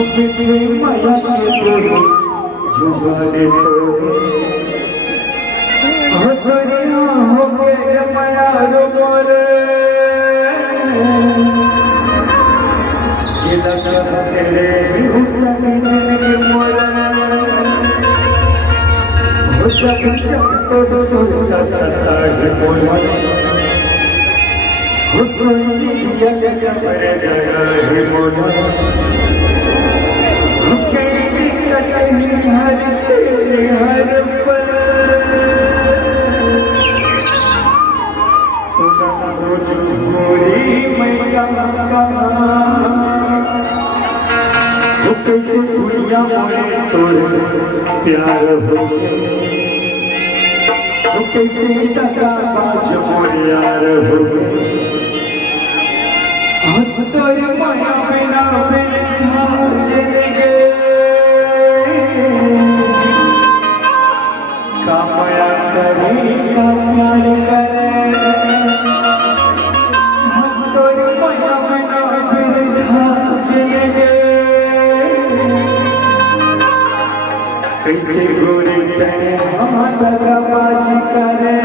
माया के तोरे जुबाने तोरे हथरिया हो गए माया रो मोरे जिला तेरे हुस्न के मोरे हो जब जब तो सोता सता है मोरे हुस्न दिया के चमरे जगह है मोरे हर छेड़े हर पल रोज गोरी मैं वो कैसे दुनिया में तोरे प्यार हो वो कैसे टका बाज मोरे यार हो तोरे माया बिना बिना जिंदगी कामया करे का प्यार करे हम तोरे माया बिना बिरथा जिंदगी कैसे गोरी तेरे हाथ का बाजी करे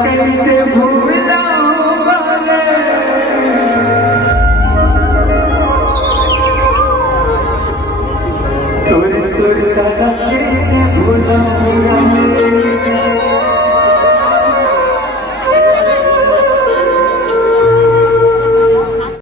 कैसे भूलाऊंगा तुझे सुरता कैसे भूलाऊंगा